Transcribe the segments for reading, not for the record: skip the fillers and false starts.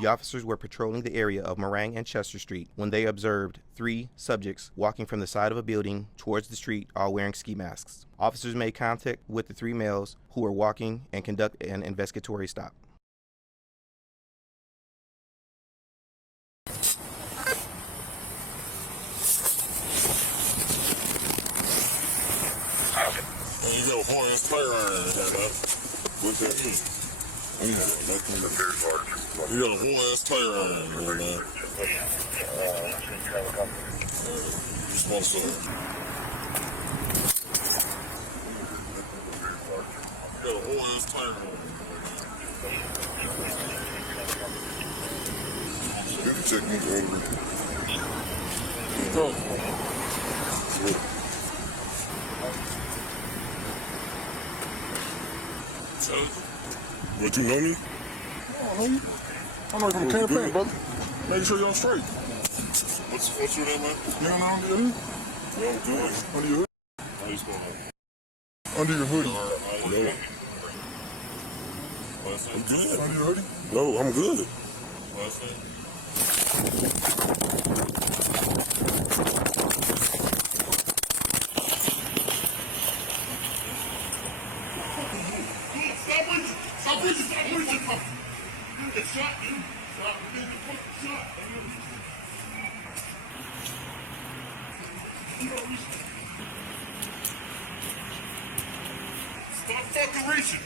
The officers were patrolling the area of Meringue and Chester Street when they observed 3 subjects walking from the side of a building towards the street, all wearing ski masks. Officers made contact with the 3 males who were walking and conducted an investigatory stop. You got a horn firearm. What's that mean? You got a whole ass tire iron, man. Just one side. You got a whole ass tire iron. Get the technique over. Go. What, you know me? I don't know you. I'm like from the campaign, brother. Making sure you're on straight. What's your name, man? You don't know under your hoodie? Yeah, I'm good. Under your hoodie? How you spell that? Under your hoodie. No. I'm good. Under your hoodie? No, I'm good. Last name? Stop reaching. It's shot, you. Stop fucking reaching.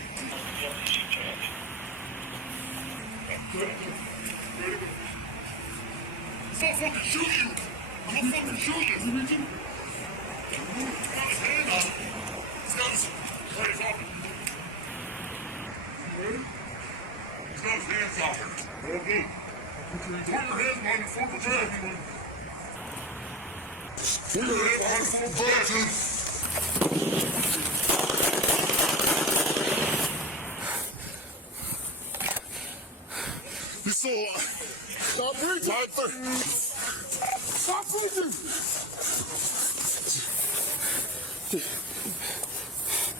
Stop fucking shooting you. I'm fucking shooting you. You reaching? He's got his hand up. He's got his hands off. You ready? He's got his hands off. All good. Put your hands behind the full protection. Put your hands behind the full protection. He's still alive. Stop breathing. Stop breathing.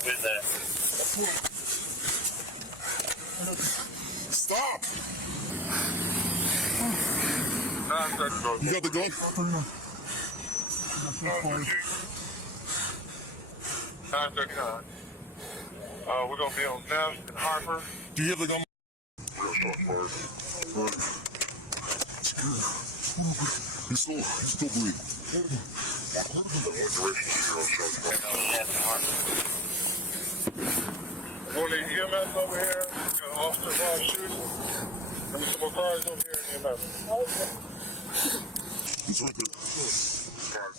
With that. Stop. You got the gun? We're going to be on Neff and Harper. Do you have the gun? He's still bleeding. Going to EMS over here. Got an officer while shooting. And some more cars over here in EMS. He's right there.